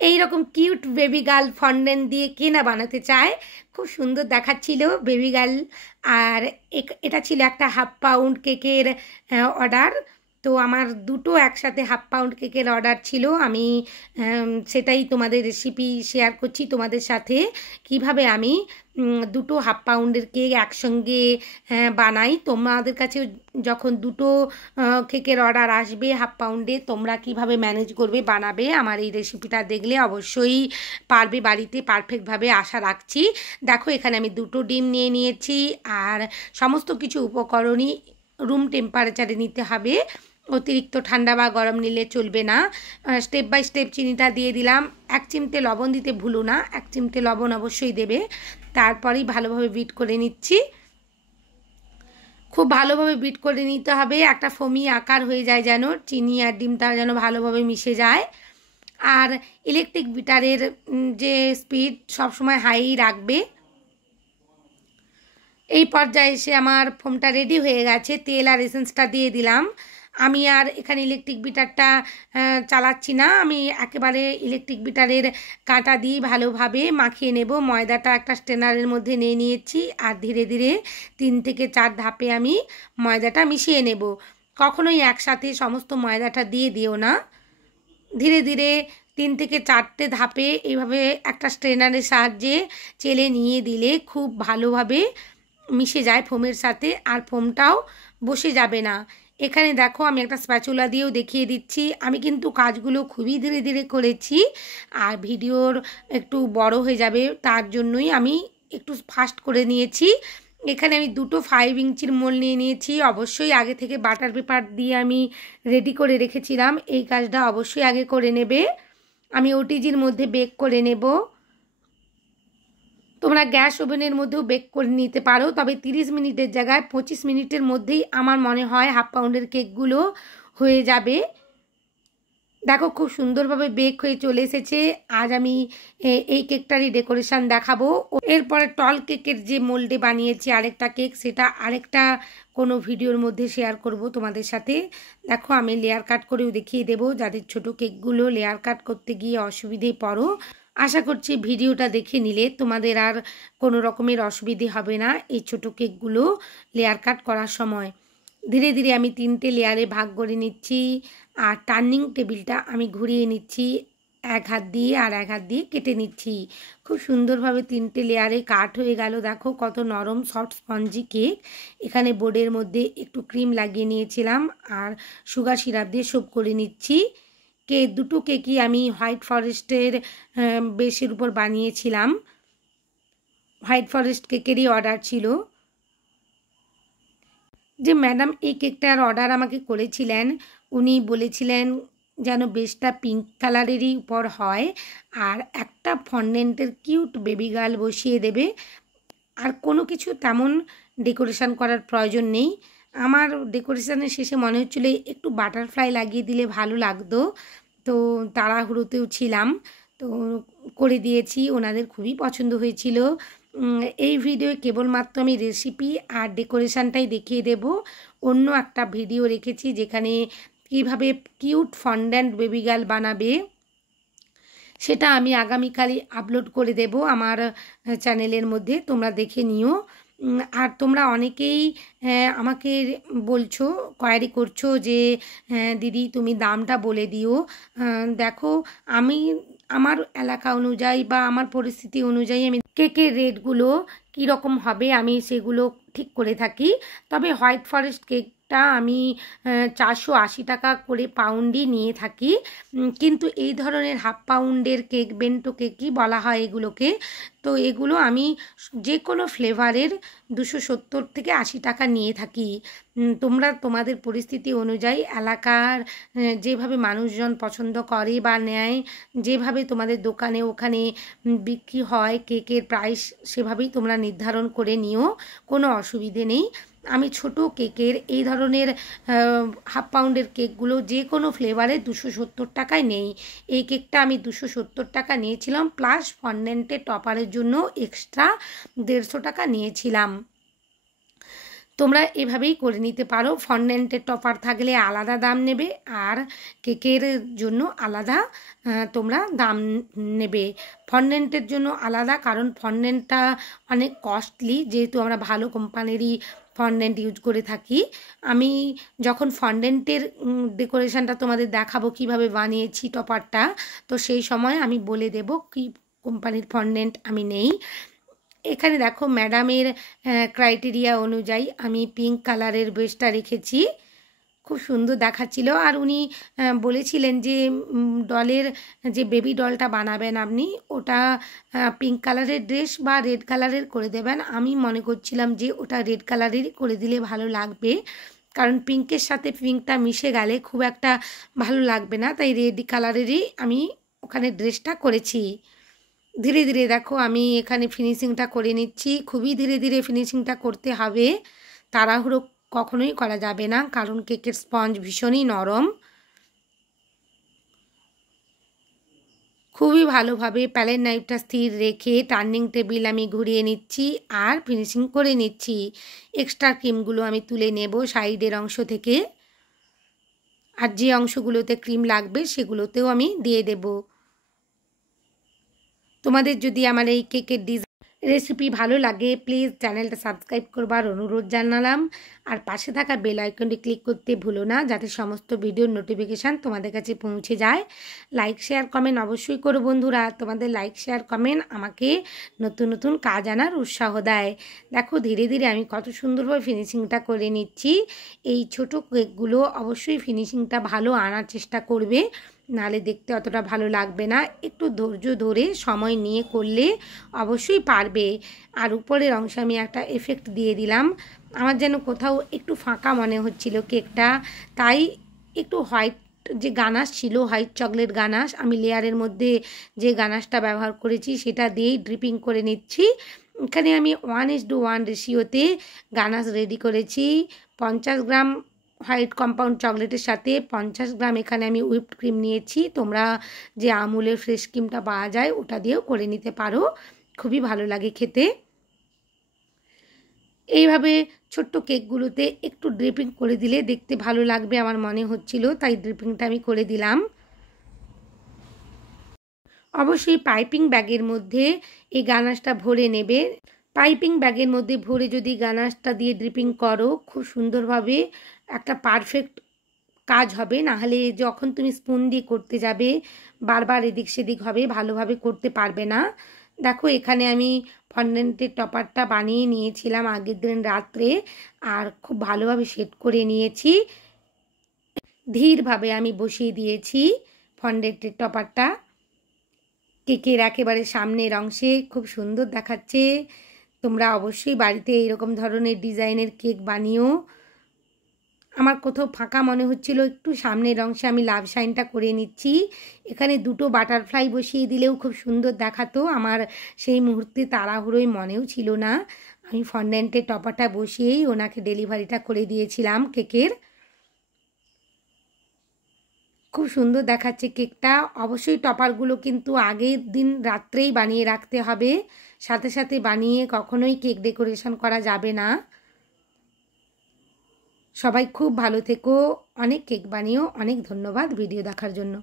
এই রকম cute baby girl fondant দিয়ে কে না বানাতে চায়। খুব সুন্দর দেখাচ্ছিল বেবি গার্ল। আর এটা ছিল একটা 1/2 পাউন্ড কেকের অর্ডার। তো আমার দুটো একসাথে 1/2 পাউন্ড কেকের অর্ডার ছিল। আমি সেটাই তোমাদের রেসিপি শেয়ার করছি তোমাদের সাথে, কিভাবে আমি দুটো 1/2 পাউন্ডের কেক একসঙ্গে বানাই। তোমাদের কাছে যখন দুটো কেকের অর্ডার আসবে 1/2 পাউন্ডে, তোমরা কিভাবে ম্যানেজ করবে বানাবে, আমার এই রেসিপিটা দেখলে অবশ্যই পারবে বাড়িতে পারফেক্টভাবে, আশা রাখছি। দেখো এখানে আমি দুটো ডিম নিয়ে নিয়েছি, আর সমস্ত কিছু উপকরণই রুম টেম্পারেচারে নিতে হবে, অতিরিক্ত ঠান্ডা বা গরম নিলে চলবে না। স্টেপ বাই স্টেপ চিনিটা দিয়ে দিলাম। 1 চিমটে লবণ দিতে ভুলো না, 1 চিমটে লবণ অবশ্যই দেবে। তারপরেই ভালোভাবে বিট করে নিচ্ছি। খুব ভালোভাবে বিট করে নিতে হবে, একটা ফোমি আকার হয়ে যায় যেন, চিনি আর ডিমটা যেন ভালোভাবে মিশে যায়। আর ইলেকট্রিক বিটারের যে স্পিড সবসময় হাই রাখবে। এই পর্যায়ে এসে আমার ফোমটা রেডি হয়ে গেছে। তেল আর এসেন্সটা দিয়ে দিলাম। আমি আর এখানে ইলেকট্রিক বিটারটা চালাচ্ছি না, আমি একেবারে ইলেকট্রিক বিটারের কাঁটা দিয়ে ভালোভাবে মাখিয়ে নেব। ময়দাটা একটা স্ট্রেনারের মধ্যে নিয়ে নিয়েছি, আর ধীরে ধীরে 3 থেকে 4 ধাপে আমি ময়দাটা মিশিয়ে নেব। কখনোই একসাথে সমস্ত ময়দাটা দিয়ে দিও না, ধীরে ধীরে 3 থেকে 4টে ধাপে এইভাবে একটা স্ট্রেনারের সাহায্যে চেলে নিয়ে দিলে খুব ভালোভাবে মিশে যায় ফোমের সাথে, আর ফোমটাও বসে যাবে না। এখানে দেখো আমি একটা স্প্যাচুলা দিয়েও দেখিয়ে দিচ্ছি। আমি কিন্তু কাজগুলো খুবই ধীরে ধীরে করেছি, আর ভিডিওর একটু বড় হয়ে যাবে তার জন্যই আমি একটু ফাস্ট করে নিয়েছি। এখানে আমি দুটো 5 ইঞ্চির মোল নিয়ে নিয়েছি। অবশ্যই আগে থেকে বাটার পেপার দিয়ে আমি রেডি করে রেখেছিলাম, এই কাজটা অবশ্যই আগে করে নেবে। আমি ওটিজির মধ্যে বেক করে নেব। তোমরা গ্যাস ওভেনের মধ্যেও বেক করে নিতে পারো, তবে 30 মিনিটের জায়গায় 25 মিনিটের মধ্যেই আমার মনে হয় 1/2 পাউন্ডের কেকগুলো হয়ে যাবে। দেখো খুব সুন্দরভাবে বেক হয়ে চলে এসেছে। আজ আমি এই কেকটারই ডেকোরেশন দেখাবো। এরপরে টল কেকের যে মোল্ডে বানিয়েছি আরেকটা কেক, সেটা আরেকটা কোনো ভিডিওর মধ্যে শেয়ার করব তোমাদের সাথে। দেখো আমি লেয়ার কাট করেও দেখিয়ে দেবো, যাদের ছোট কেকগুলো লেয়ার কাট করতে গিয়ে অসুবিধে পড়ো। আশা করছি ভিডিওটা দেখে নিলে তোমাদের আর কোনো রকমের অসুবিধে হবে না এই ছোট কেকগুলো লেয়ার কাট করার সময়। ধীরে ধীরে আমি 3টে লেয়ারে ভাগ করে নিচ্ছি, আর টার্নিং টেবিলটা আমি ঘুরিয়ে নিচ্ছি, এক হাত দিয়ে আর এক হাত দিয়ে কেটে নিচ্ছি। খুব সুন্দরভাবে 3টে লেয়ারে কাট হয়ে গেল। দেখো কত নরম সফট স্পঞ্জি কেক। এখানে বোর্ডের মধ্যে একটু ক্রিম লাগিয়ে নিয়েছিলাম, আর সুগার সিরাপ দিয়ে সোপ করে নিচ্ছি। দুটো কেকই আমি হোয়াইট ফরেস্টের বেসের উপর বানিয়েছিলাম। হোয়াইট ফরেস্ট কেকেরই অর্ডার ছিল। যে ম্যাডাম এই কেকটার অর্ডার আমাকে করেছিলেন, উনি বলেছিলেন যেন বেসটা পিঙ্ক কালারেরই উপর হয়, আর একটা ফন্ডেন্টের কিউট বেবি গার্ল বসিয়ে দেবে, আর কোনো কিছু তেমন ডেকোরেশন করার প্রয়োজন নেই। আমার ডেকোরেশনের শেষে মনে হচ্ছিলো একটু বাটারফ্লাই লাগিয়ে দিলে ভালো লাগতো, তো তাড়াহুড়োতেও ছিলাম, তো করে দিয়েছি। ওনাদের খুবই পছন্দ হয়েছিল। এই ভিডিও কেবলমাত্র আমি রেসিপি আর ডেকোরেশনটাই দেখিয়ে দেব। অন্য একটা ভিডিও রেখেছি যেখানে কিভাবে কিউট ফন্ডেন্ট বেবি গার্ল বানাবে, সেটা আমি আগামীকালই আপলোড করে দেব আমার চ্যানেলের মধ্যে, তোমরা দেখে নিও। আর তোমরা অনেকেই আমাকে বলছো, কোয়ারি করছো যে দিদি তুমি দামটা বলে দিও। দেখো আমি আমার এলাকা অনুযায়ী বা আমার পরিস্থিতি অনুযায়ী আমি কেকের রেটগুলো কীরকম হবে আমি সেগুলো ঠিক করে থাকি। তবে হোয়াইট ফরেস্ট কেকটা আমি 480 টাকা করে পাউন্ডই নিয়ে থাকি, কিন্তু এই ধরনের 1/2 পাউন্ডের কেক বেন্টো কেকই বলা হয় এগুলোকে। তো এগুলো আমি যে কোনো ফ্লেভারের 270 থেকে 80 টাকা নিয়ে থাকি। তোমরা তোমাদের পরিস্থিতি অনুযায়ী এলাকার যেভাবে মানুষজন পছন্দ করে বা নেয়, যেভাবে তোমাদের দোকানে ওখানে বিক্রি হয় কেকের প্রাইস, সেভাবেই তোমরা নির্ধারণ করে নিও, কোনো অসুবিধে নেই। আমি ছোট কেকের এই ধরনের 1/2 পাউন্ডের কেকগুলো যে কোনো ফ্লেভারে 270 টাকায় নেই। এই কেকটা আমি 270 টাকা নিয়েছিলাম, প্লাস ফন্ডেন্টের টপারের জন্য এক্সট্রা 150 টাকা নিয়েছিলাম। তোমরা এভাবেই করে নিতে পারো। ফন্ডেন্টের টপার থাকলে আলাদা দাম নেবে, আর কেকের জন্য আলাদা তোমরা দাম নেবে। ফন্ডেন্টের জন্য আলাদা, কারণ ফন্ডেন্টটা অনেক কস্টলি, যেহেতু আমরা ভালো কোম্পানিরই ফন্ডেন্ট ইউজ করে থাকি। আমি যখন ফন্ডেন্টের ডেকোরেশনটা তোমাদের দেখাবো কিভাবে বানিয়েছি টপারটা, তো সেই সময় আমি বলে দেব কি কোম্পানির ফন্ডেন্ট আমি নেই। এখানে দেখো ম্যাডামের ক্রাইটেরিয়া অনুযায়ী আমি পিঙ্ক কালারের বেসটা রেখেছি, খুব সুন্দর দেখাচ্ছিল। আর উনি বলেছিলেন যে ডলের যে বেবি ডলটা বানাবেন আপনি, ওটা পিঙ্ক কালারের ড্রেস বা রেড কালারের করে দেবেন। আমি মনে করছিলাম যে ওটা রেড কালারেরই করে দিলে ভালো লাগবে, কারণ পিঙ্কের সাথে পিঙ্কটা মিশে গেলে খুব একটা ভালো লাগবে না, তাই রেড কালারেরই আমি ওখানে ড্রেসটা করেছি। ধীরে ধীরে দেখো আমি এখানে ফিনিশিংটা করে নিচ্ছি, খুবই ধীরে ধীরে ফিনিশিংটা করতে হবে, তাড়াহুড়ো কখনোই করা যাবে না, কারণ কেকের স্পঞ্জ ভীষণই নরম। খুবই ভালোভাবে প্যালেট নাইফটা স্থির রেখে টার্নিং টেবিল আমি ঘুরিয়ে নিচ্ছি আর ফিনিশিং করে নিচ্ছি। এক্সট্রা ক্রিমগুলো আমি তুলে নেব সাইডের অংশ থেকে, আর যে অংশগুলোতে ক্রিম লাগবে সেগুলোতেও আমি দিয়ে দেব। তোমাদের যদি আমার এই কেকের রেসিপি ভালো লাগে প্লিজ চ্যানেলটা সাবস্ক্রাইব করবার অনুরোধ জানালাম, আর পাশে থাকা বেল আইকনটি ক্লিক করতে ভুলো না, যাতে সমস্ত ভিডিওর নোটিফিকেশান তোমাদের কাছে পৌঁছে যায়। লাইক শেয়ার কমেন্ট অবশ্যই করো বন্ধুরা, তোমাদের লাইক শেয়ার কমেন্ট আমাকে নতুন নতুন কাজ আনার উৎসাহ দেয়। দেখো ধীরে ধীরে আমি কত সুন্দরভাবে ফিনিশিংটা করে নিচ্ছি। এই ছোট কেকগুলো অবশ্যই ফিনিশিংটা ভালো আনার চেষ্টা করবে, নালে দেখতে অতটা ভালো লাগবে না। একটু ধৈর্য ধরে সময় নিয়ে করলে অবশ্যই পারবে। আর উপরের অংশে আমি একটা এফেক্ট দিয়ে দিলাম, আমার যেন কোথাও একটু ফাঁকা মনে হচ্ছিল কেকটা, তাই একটু হোয়াইট যে গানাশ ছিল, হোয়াইট চকলেট গানাশ, আমি লেয়ারের মধ্যে যে গানাশটা ব্যবহার করেছি সেটা দিয়েই ড্রিপিং করে নিচ্ছি। এখানে আমি 1:1 রেশিওতে গানাশ রেডি করেছি। 50 গ্রাম হোয়াইট কম্পাউন্ড চকলেটের সাথে 50 গ্রাম এখানে আমি হুইপড ক্রিম নিয়েছি। তোমরা যে আমুলের ফ্রেশ ক্রিমটা পাওয়া যায় ওটা দিয়েও করে নিতে পারো, খুবই ভালো লাগে খেতে। এইভাবে ছোট্ট কেকগুলোতে একটু ড্রিপিং করে দিলে দেখতে ভালো লাগবে আমার মনে হচ্ছিল, তাই ড্রিপিংটা আমি করে দিলাম। অবশ্যই পাইপিং ব্যাগের মধ্যে এই গানাশটা ভরে নেবে। পাইপিং ব্যাগের মধ্যে ভরে যদি গানাশটা দিয়ে ড্রিপিং করো খুব সুন্দরভাবে একটা পারফেক্ট কাজ হবে, নাহলে যখন তুমি স্পুন দিয়ে করতে যাবে বারবার এদিক সেদিক হবে, ভালোভাবে করতে পারবে না। দেখো এখানে আমি ফন্ডেন্টের টপারটা বানিয়ে নিয়েছিলাম আগের দিন রাত্রে, আর খুব ভালোভাবে সেট করে নিয়েছি। ধীরভাবে আমি বসিয়ে দিয়েছি ফন্ডেন্টের টপারটা কেকের একেবারে সামনের অংশে, খুব সুন্দর দেখাচ্ছে। তোমরা অবশ্যই বাড়িতে এরকম ধরনের ডিজাইনের কেক বানিও। আমার কোথাও ফাঁকা মনে হচ্ছিল, একটু সামনের অংশে আমি লাভ সাইনটা করে নিচ্ছি। এখানে দুটো বাটারফ্লাই বসিয়ে দিলেও খুব সুন্দর দেখাতো, আমার সেই মুহূর্তে তাড়াহুড়োই মনেও ছিল না। আমি ফন্ডেন্টের টপারটা বসিয়েই ওনাকে ডেলিভারিটা করে দিয়েছিলাম কেকের। খুব সুন্দর দেখাচ্ছে কেকটা। অবশ্যই টপারগুলো কিন্তু আগের দিন রাত্রেই বানিয়ে রাখতে হবে, সাথে সাথে বানিয়ে কখনোই কেক ডেকোরেশন করা যাবে না। সবাই খুব ভালো থেকো, অনেক কেক বানিও। অনেক ধন্যবাদ ভিডিও দেখার জন্য।